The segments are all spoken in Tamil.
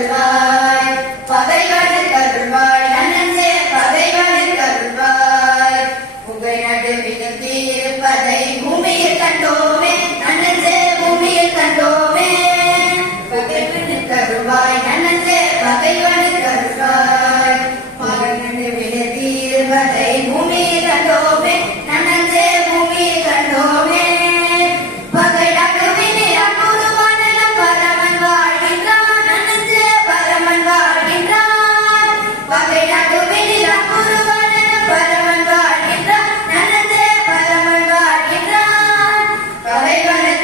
கருள்வாய். பதைவடு கருள்வாய். நன்னே பதைவடு கருள்வாய். புகை நடு மிகுந்தி இருப்பதை பூமியில் கண்டோமே. நன்னே பூமியில் கண்டோமே. பகைவடு கருள்வாய். நன்னே பகைவடு கருள்வாய். பகை நடு மிகுந்தி இருப்பதை பூமியில் கண்டோமே.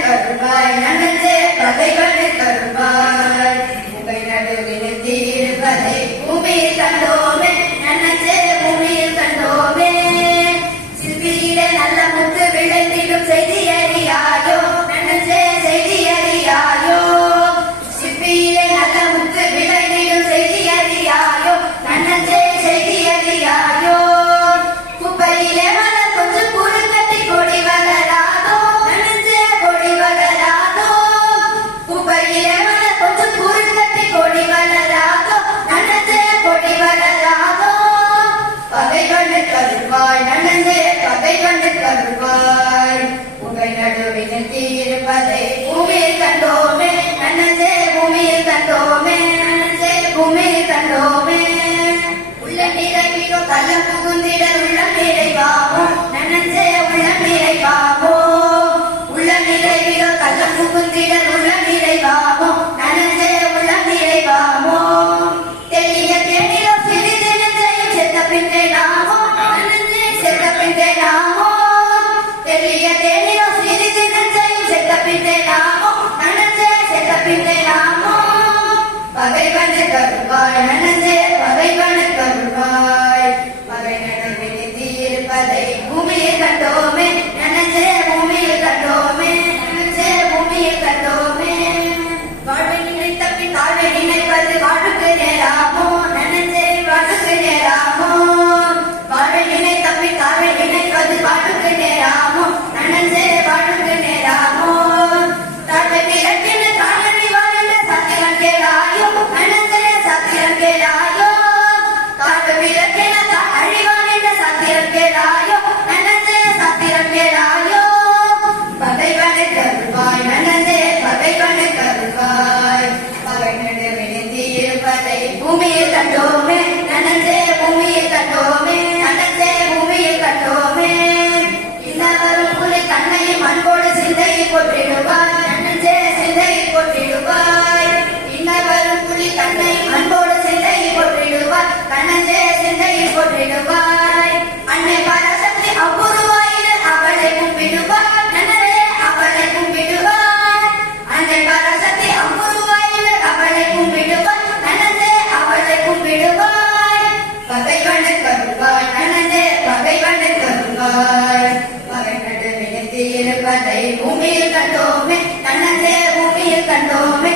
everybody. negative பூமியில் கண்டோமே தன்னந்தே பூமியில் கண்டோமே